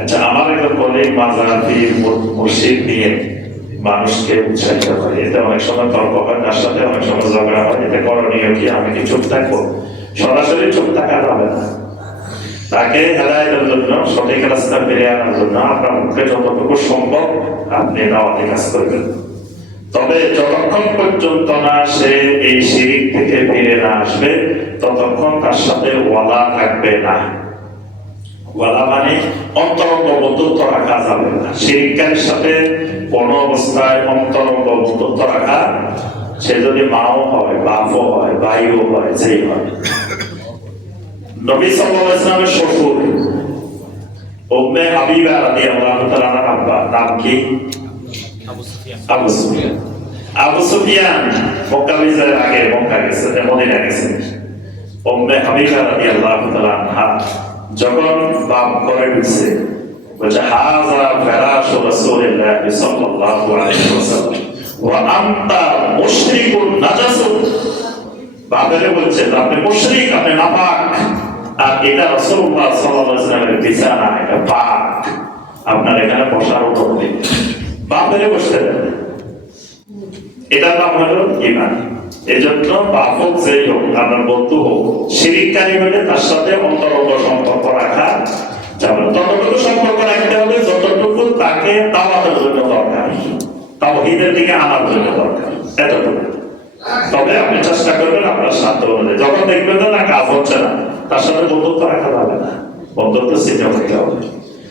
আচ্ছা, আমার একটা কলিগ মাজার পীর মুর্শিদ নিয়ে মানুষকে উৎসাহিত করে, এতে অনেক সময় তর্ক হয়, তার সাথে অনেক সময় ঝগড়া হয়। এতে করণীয় কি? আমি কি চুপ থাকবো? সরাসরি চুপ থাকা যাবে না। তাকে হেদায়েতের জন্য, সঠিক রাস্তা ফিরে আনার জন্য আপনার পক্ষে যতটুকু সম্ভব আপনি দাওয়াতি কাজ করবেন। তবে যতক্ষণ পর্যন্ত না সে এই শিরিক থেকে ফিরে না আসবে, ততক্ষণ তার সাথে ওয়ালা থাকবে না। ওয়ালা মানে অন্তরঙ্গ বন্ধুত্ব রাখা যাবে না। শিরিকের সাথে কোন অবস্থায় অন্তরঙ্গ বন্ধুত্ব রাখা, সে যদি মাও হয়, বাপও হয়, ভাইও হয়, যেই হয়। নবী সাল্লাল্লাহু আলাইহি ওয়াসাল্লামের শ্বশুর উম্মে হাবিবা রাদিয়াল্লাহু তাআলার আব্বা নাম কি? আবু সুফিয়ান। আবু সুফিয়ান মক্কা বিজয়ের আগে মক্কা গেছে, মদিনা গেছে। উম্মে হাবিবা রাদিয়াল্লাহু তাআলা আনহা যখন বাপ করে ঢুকছে, বলছে হাযা ফিরাশু রাসূলিল্লাহ সাল্লাল্লাহু আলাইহি ওয়াসাল্লাম ওয়া আনতা মুশরিকুন নাজাসুন। বাপরে বলছে আপনি মুশরিক, আপনি নাপাক, আর এটা রাসূলুল্লাহ সাল্লাল্লাহু আলাইহি ওয়াসাল্লামের বিছানা, এটা পাক, আপনার এখানে বসার উত্তর নেই। বাপরে বসতে দেন, এটার নাম হলো ঈমান। এই জন্য বাপ হোক, যেই হোক, আপনার বন্ধু হোক, শিরিককারী হলে তার সাথে অন্তরঙ্গ সম্পর্ক রাখা যাবে। ততটুকু সম্পর্ক রাখতে হবে যতটুকু তাকে দাওয়াতের জন্য দরকার, তাওহীদের দিকে আনার জন্য দরকার, এতটুকু। তবে আপনি চেষ্টা করবেন আপনার সাধ্য অনুযায়ী। যখন দেখবেন না কাজ হচ্ছে না, তার সাথে বন্ধুত্ব রাখা যাবে না, বন্ধুত্ব সিদ্ধ হতে হবে।